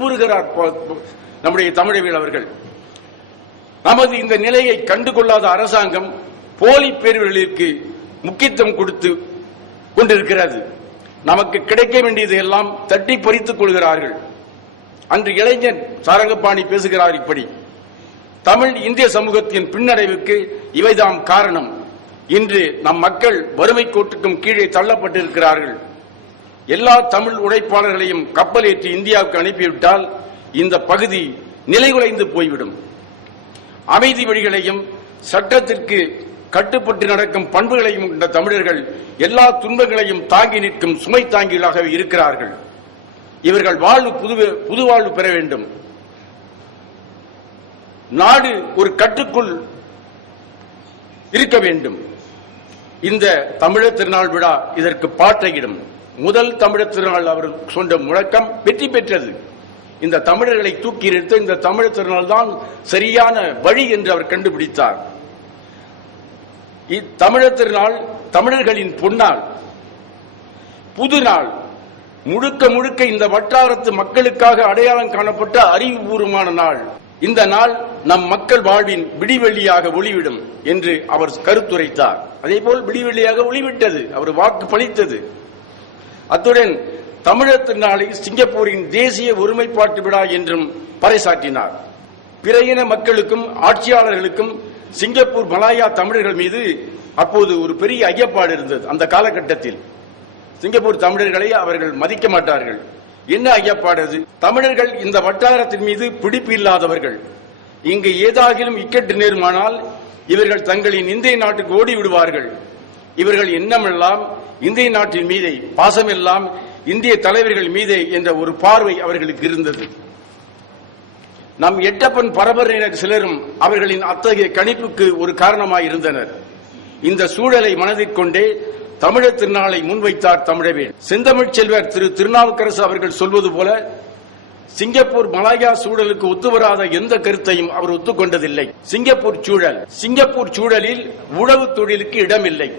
துபுறுகிறார் நம்முடைய தமிழவியல் அவர்கள். நமது இந்த நிலையை கண்டுகொள்ளாத அரசாங்கம் போலி பேர்வழிக்கு முக்கியத்துவம் கொடுத்து கொண்டிருக்கிறது. நமக்கு கிடைக்க வேண்டியது எல்லாம் தட்டி பறித்துக் கொள்கிறார்கள். அன்று இளைஞர் சாரங்கபாணி பேசுகிறார் இப்படி: தமிழ் இந்திய சமூகத்தின் பின்னடைவுக்கு இவைதாம் காரணம். இன்று நம் மக்கள் வறுமை கோட்டுக்கும் கீழே தள்ளப்பட்டிருக்கிறார்கள். எல்லா தமிழ் உழைப்பாளர்களையும் கப்பல் ஏற்றி இந்தியாவுக்கு அனுப்பிவிட்டால் இந்த பகுதி நிலைகுலைந்து போய்விடும். அமைதி வழிகளையும் சட்டத்திற்கு கட்டுப்பட்டு நடக்கும் பண்புகளையும் கொண்ட தமிழர்கள் எல்லா துன்பங்களையும் தாங்கி நிற்கும் சுமை தாங்கிகளாக இருக்கிறார்கள். இவர்கள் வாழ்வு புது வாழ்வு பெற வேண்டும். நாடு ஒரு கட்டுக்குள் இருக்க வேண்டும். இந்த தமிழர் திருநாள் விழா இதற்கு பாற்றையிடும். முதல் தமிழர் திருநாள் அவர் சொன்ன முழக்கம் வெற்றி பெற்றது. இந்த தமிழர்களை தூக்கி நிறுத்த இந்த தமிழர் திருநாள் தான் சரியான வழி என்று அவர் கண்டுபிடித்தார். இத்தமிழர் திருநாள் தமிழர்களின் பொன்னாள், புது நாள், முழுக்க முழுக்க இந்த வட்டாரத்து மக்களுக்காக அடையாளம் காணப்பட்ட அறிவுபூர்வமான நாள். இந்த நாள் நம் மக்கள் வாழ்வின் விடிவெள்ளியாக ஒளிவிடும் என்று அவர் கருத்துரைத்தார். அதேபோல் விடிவெள்ளியாக ஒளிவிட்டது, அவர் வாக்கு பளித்தது. அத்துடன் தமிழர் திருநாளை சிங்கப்பூரின் தேசிய ஒருமைப்பாட்டு விழா என்றும் பறைசாற்றினார். பிற இன மக்களுக்கும் ஆட்சியாளர்களுக்கும் சிங்கப்பூர் மலாயா தமிழர்கள் மீது அப்போது ஒரு பெரிய ஐயப்பாடு இருந்தது. அந்த காலகட்டத்தில் சிங்கப்பூர் தமிழர்களை அவர்கள் மதிக்க மாட்டார்கள். என்ன ஐயப்பாடு அது? தமிழர்கள் இந்த வட்டாரத்தின் மீது பிடிப்பு இல்லாதவர்கள். இங்கு ஏதாகிலும் இக்கட்டு நேருமானால் இவர்கள் தங்களின் இந்திய நாட்டுக்கு ஓடி விடுவார்கள். இவர்கள் எண்ணமெல்லாம் இந்திய நாட்டின் மீதே, பாசமெல்லாம் இந்திய தலைவர்கள் மீதே என்ற ஒரு பார்வை அவர்களுக்கு இருந்தது. நம் எட்டப்பன் பரபரப்பினர் சிலரும் அவர்களின் அத்தகைய கணிப்புக்கு ஒரு காரணமாய் இருந்தனர். இந்த சூழலை மனதில் கொண்டே தமிழர் திருநாளை முன்வைத்தார் தமிழவேல். செந்தமிழ் செல்வர் திரு திருநாவுக்கரசு அவர்கள் சொல்வது போல சிங்கப்பூர் மலாயா சூழலுக்கு ஒத்துவராத எந்த கருத்தையும் அவர் ஒத்துக்கொண்டதில்லை. சிங்கப்பூர் சூழலில் உழவு தொழிலுக்கு இடமில்லை.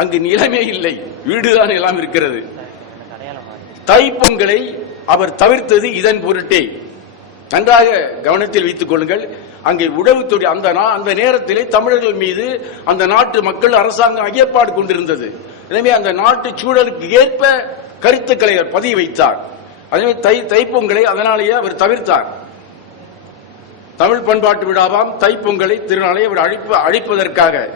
அங்கு நிலமே இல்லை, வீடுதான் எல்லாம் இருக்கிறது. தைப்பொங்கலை அவர் தவிர்த்தது இதன் பொருட்டே. நன்றாக கவனத்தில் வைத்துக் கொள்ளுங்கள். அங்கே உழவு தொழில் அந்த நேரத்திலே தமிழர்கள் மீது அந்த நாட்டு மக்கள் அரசாங்கம் ஐயப்பாடு கொண்டிருந்தது. எனவே அந்த நாட்டு சூழலுக்கு ஏற்ப கருத்துக்களை பதிய வைத்தார். அதே தைப்பொங்கலை அதனாலேயே அவர் தவிர்த்தார். தமிழ் பண்பாட்டு விழாவாம் தைப்பொங்கலை திருநாளை அவர் அழிப்பதற்காக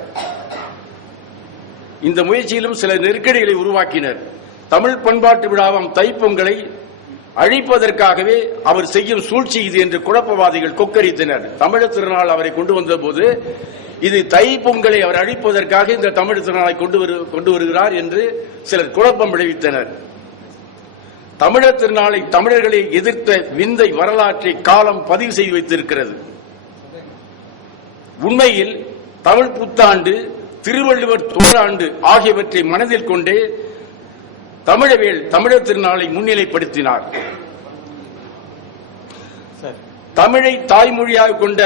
இந்த முயற்சியிலும் சில நெருக்கடிகளை உருவாக்கினர். தமிழ் பண்பாட்டு விழாவாம் தைப்பொங்கலை அழிப்பதற்காகவே அவர் செய்யும் சூழ்ச்சி இது என்று குழப்பவாதிகள் கொக்கரித்தனர். தமிழர் திருநாள் அவரை கொண்டு வந்த போது இது தைப்பொங்கலை அவர் அழிப்பதற்காக இந்த தமிழ் திருநாளை கொண்டு வருகிறார் என்று சிலர் குழப்பம் விளைவித்தனர். தமிழர் திருநாளை தமிழர்களை எதிர்த்த விந்தை வரலாற்றை காலம் பதிவு செய்து வைத்திருக்கிறது. உண்மையில் தமிழ் புத்தாண்டு, திருவள்ளுவர் தோழாண்டு ஆகியவற்றை மனதில் கொண்டே தமிழவேல் தமிழர் திருநாளை முன்னிலைப்படுத்தினார். தமிழை தாய்மொழியாக கொண்ட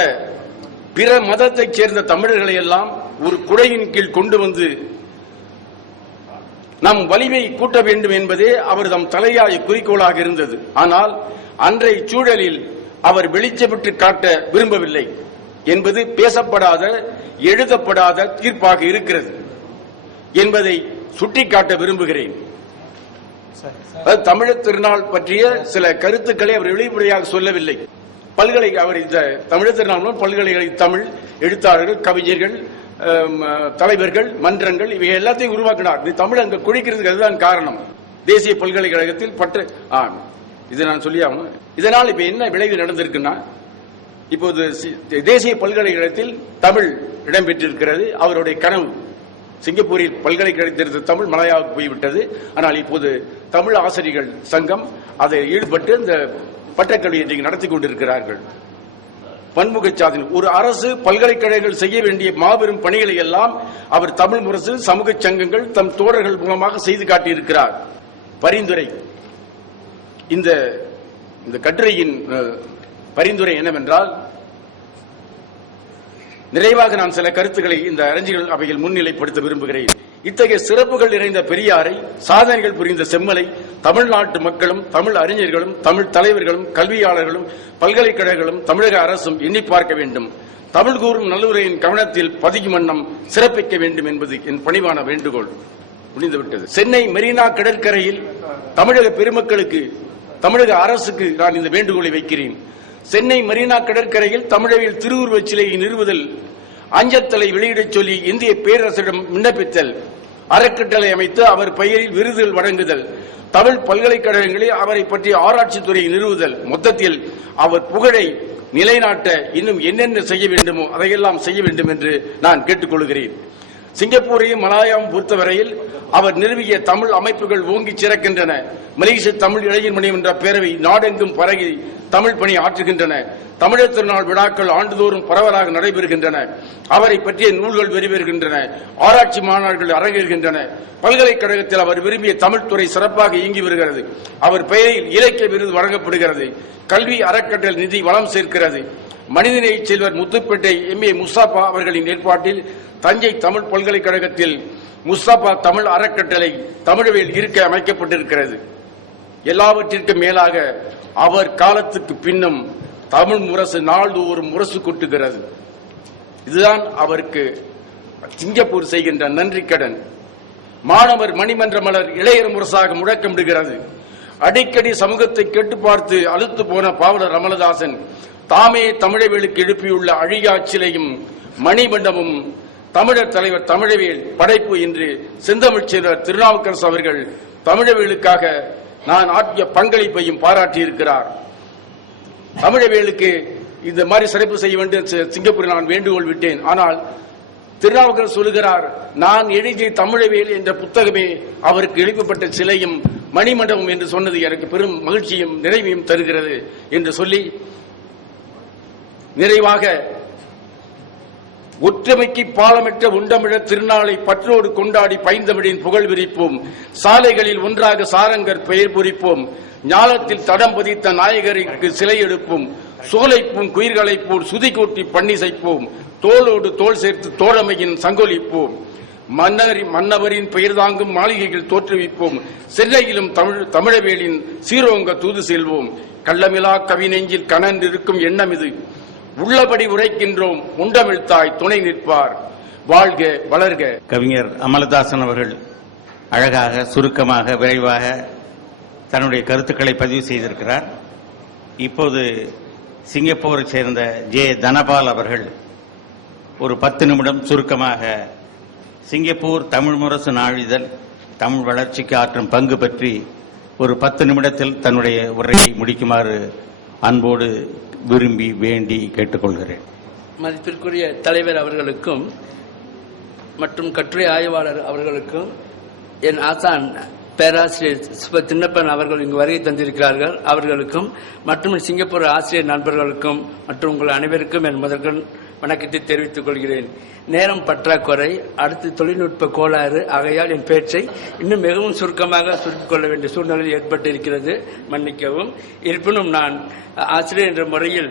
பிற மதத்தைச் சேர்ந்த தமிழர்களை எல்லாம் ஒரு குடையின் கீழ் கொண்டு வந்து நம் வலிமை கூட்ட வேண்டும் என்பதே அவர் தம் தலையாய குறிக்கோளாக இருந்தது. ஆனால் அன்றைய சூழலில் அவர் வெளிச்சமிட்டு காட்ட விரும்பவில்லை என்பது பேசப்படாத, எழுதப்படாத தீர்ப்பாக இருக்கிறது என்பதை சுட்டிக்காட்ட விரும்புகிறேன். தமிழர் திருநாள் பற்றிய சில கருத்துக்களை அவர் வெளிப்படையாக சொல்லவில்லை. அவர் இந்த தமிழர் திருநாள் பல்கலைக்கழக தமிழ் எழுத்தாளர்கள், கவிஞர்கள், தலைவர்கள், மன்றங்கள் இவை எல்லாத்தையும் உருவாக்கினார். தமிழ் அங்கு குழிக்கிறதுக்கு அதுதான் காரணம். தேசிய பல்கலைக்கழகத்தில் இது நான் சொல்லியாகும். இதனால் இப்ப என்ன விளைவு நடந்திருக்குன்னா, இப்போது தேசிய பல்கலைக்கழகத்தில் தமிழ் இடம்பெற்றிருக்கிறது. அவருடைய கனவு சிங்கப்பூரில் பல்கலைக்கழகத்திற்கு தமிழ் மலாயாவுக்கு போய்விட்டது. ஆனால் இப்போது தமிழ் ஆசிரியர்கள் சங்கம் அதை ஈடுபட்டு இந்த பட்டக்கல்வியை நடத்தி கொண்டிருக்கிறார்கள். பன்முக சாதனை ஒரு அரசு பல்கலைக்கழகங்கள் செய்ய வேண்டிய மாபெரும் பணிகளை எல்லாம் அவர் தமிழ் முரசு சமூக சங்கங்கள் தம் தோழர்கள் மூலமாக செய்து காட்டியிருக்கிறார். பரிந்துரை, இந்த கட்டுரையின் பரிந்துரை என்னவென்றால், நிறைவாக நான் சில கருத்துக்களை இந்த அறிஞர்கள் அவையில் முன்னிலைப்படுத்த விரும்புகிறேன். இத்தகைய சிறப்புகள் நிறைந்த பெரியாரை, சாதனைகள் புரிந்த செம்மலை தமிழ்நாட்டு மக்களும், தமிழ் அறிஞர்களும், தமிழ் தலைவர்களும், கல்வியாளர்களும், பல்கலைக்கழகங்களும், தமிழக அரசும் எண்ணி பார்க்க வேண்டும். தமிழ் கூறும் நல்லுரையின் கவனத்தில் பதியும் வண்ணம் சிறப்பிக்க வேண்டும் என்பது என் பணிவான வேண்டுகோள். முடிந்துவிட்டது. சென்னை மெரினா கடற்கரையில் தமிழக பெருமக்களுக்கு, தமிழக அரசுக்கு நான் இந்த வேண்டுகோளை வைக்கிறேன். சென்னை மெரினா கடற்கரையில் தமிழவில் திருவுருவச் சிலையை நிறுவுதல், அஞ்சத்தலை வெளியிடச் சொல்லி இந்திய பேரரசிடம் விண்ணப்பித்தல், அறக்கட்டளை அமைத்து அவர் பெயரில் விருதுகள் வழங்குதல், தமிழ் பல்கலைக்கழகங்களில் அவரை பற்றிய ஆராய்ச்சித்துறையை நிறுவுதல், மொத்தத்தில் அவர் புகழை நிலைநாட்ட இன்னும் என்னென்ன செய்ய வேண்டுமோ அதையெல்லாம் செய்ய வேண்டும் என்று நான் கேட்டுக்கொள்கிறேன். சிங்கப்பூரையும் மலாயாவும் பொறுத்தவரையில் அவர் நிறுவிய தமிழ் அமைப்புகள் ஓங்கி சிறக்கின்றன. மலேசிய தமிழ் இளைஞர் மணிமன்ற பேரவை நாடெங்கும் பரகி தமிழ் பணி ஆற்றுகின்றன. தமிழர் திருநாள் விழாக்கள் ஆண்டுதோறும் பரவலாக நடைபெறுகின்றன. அவரை பற்றிய நூல்கள் வெளிவருகின்றன. ஆராய்ச்சி மாநாடுகள் அரங்கேறுகின்றன. பல்கலைக்கழகத்தில் அவர் விரும்பிய தமிழ்துறை சிறப்பாக இயங்கி வருகிறது. அவர் பெயரில் இலக்கிய விருது வழங்கப்படுகிறது. கல்வி அறக்கட்டளை நிதி வளம் சேர்க்கிறது. மனிதநேய செல்வர் முத்துப்பேட்டை எம்.ஏ. முஸ்தபா அவர்களின் ஏற்பாட்டில் தஞ்சை தமிழ் பல்கலைக்கழகத்தில் முஸ்தபா தமிழ் அறக்கட்டளை தமிழவில் இருக்க அமைக்கப்பட்டிருக்கிறது. எல்லாவற்றிற்கும் மேலாக அவர் காலத்துக்கு பின்னும் தமிழ் முரசு நாள்தோறும் முரசு கொட்டுகிறது. இதுதான் அவருக்கு சிங்கப்பூர் செய்கின்ற நன்றி கடன். மாணவர் மணிமன்ற மலர் இளையர் முரசாக முழக்கமிடுகிறது. அடிக்கடி சமூகத்தை கேட்டு பார்த்து அழுத்து போன பாவலர் அமலதாசன் தாமே தமிழவேலுக்கு எழுப்பியுள்ள அழியாச்சிலையும் மணிமண்டமும் தமிழர் தலைவர் தமிழவேல் படைப்பு என்று செந்தமிழ்ச் செயலர் திருநாவுக்கரசு அவர்கள் தமிழவேலுக்காக நான் ஆற்றிய பங்களிப்பையும் பாராட்டியிருக்கிறார். தமிழவேலுக்கு இந்த மாதிரி சிறப்பு செய்ய வேண்டும் சிங்கப்பூரில் நான் வேண்டுகோள் விட்டேன். ஆனால் திருநாவுக்கரசு சொல்லுகிறார், நான் எழுதிய தமிழவேல் என்ற புத்தகமே அவருக்கு எழுப்பப்பட்ட சிலையும் மணிமண்டபம் என்று சொன்னது எனக்கு பெரும் மகிழ்ச்சியும் நிறைவையும் தருகிறது என்று சொல்லி நிறைவாக ஒற்றுமைக்கு பாலமற்ற உண்டமிழ திருநாளை பற்றோடு கொண்டாடி பைந்தமிழின் புகழ் விரிப்போம். சாலைகளில் ஒன்றாக சாரங்கர் பெயர் பொறிப்போம். ஞாலத்தில் தடம் பதித்த நாயகருக்கு சிலை எடுப்போம். சோலைப்பூம் குயிர்களை போல் சுதி கூட்டி பண்ணி செய்ப்போம். தோளோடு தோல் சேர்த்து தோழமையின் சங்கொலிப்போம். மன்னவரின் பெயர் தாங்கும் மாளிகைகள் தோற்றுவிப்போம். சென்னையிலும் தமிழவேலின் சீரோங்க தூது செல்வோம். கள்ளமிலா கவி நெஞ்சில் கனன் இருக்கும் எண்ணம் இது. உள்ளபடி உரைக்கின்றோம், உண்டமிழ்த்தாய் துணை நிற்பார். வாழ்க வளர்க. கவிஞர் அமலதாசன் அவர்கள் அழகாக, சுருக்கமாக, விரைவாக தன்னுடைய கருத்துக்களை பதிவு செய்திருக்கிறார். இப்போது சிங்கப்பூரை சேர்ந்த ஜே. தனபால் அவர்கள் ஒரு 10 நிமிடம் சுருக்கமாக சிங்கப்பூர் தமிழ் முரசு நாளிதழ் தமிழ் வளர்ச்சிக்கு ஆற்றும் பங்கு பற்றி ஒரு 10 நிமிடத்தில் தன்னுடைய உரையை முடிக்குமாறு அன்போடு விரும்பி வேண்டி கேட்டுக்கொள்கிறேன். மதிப்பிற்குரிய தலைவர் அவர்களுக்கும் மற்றும் கட்டுரை ஆய்வாளர் அவர்களுக்கும், என் ஆசான் பேராசிரியர் சுப தின்னப்பன் அவர்கள் இங்கு வருகை தந்திருக்கிறார்கள் அவர்களுக்கும், மற்றும் சிங்கப்பூர் ஆசிரியர் நண்பர்களுக்கும் மற்றும் உங்கள் அனைவருக்கும் என் முதற்கண் வணக்கத்தை தெரிவித்துக் கொள்கிறேன். நேரம் பற்றாக்குறை, அடுத்து தொழில்நுட்ப கோளாறு ஆகையால் என் பேச்சை இன்னும் மிகவும் சுருக்கமாக சுருக்கிக் கொள்ள வேண்டிய சூழ்நிலை ஏற்பட்டிருக்கிறது, மன்னிக்கவும். இருப்பினும் நான் ஆசிரியர் என்ற முறையில்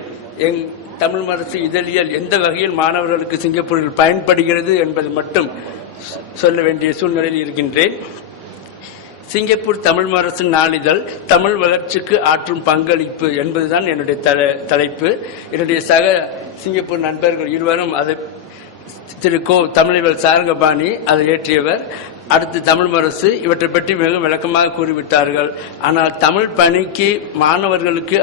தமிழ் முரசு இதழியல் எந்த வகையில் மாணவர்களுக்கு சிங்கப்பூரில் பயன்படுகிறது என்பது மட்டும் சொல்ல வேண்டிய சூழ்நிலையில் இருக்கின்றேன். சிங்கப்பூர் தமிழ் முரசு நாளிதழ் தமிழ் வளர்ச்சிக்கு ஆற்றும் பங்களிப்பு என்பதுதான் என்னுடைய தலைப்பு. என்னுடைய சக சிங்கப்பூர் நண்பர்கள் இருவரும் அதை திரு கோ தமிழர் சாரங்கபாணி அதை ஏற்றியவர், அடுத்து தமிழ் முரசு, இவற்றை பற்றி மிகவும் விளக்கமாக கூறிவிட்டார்கள். ஆனால் தமிழ் பணிக்கு மாணவர்களுக்கு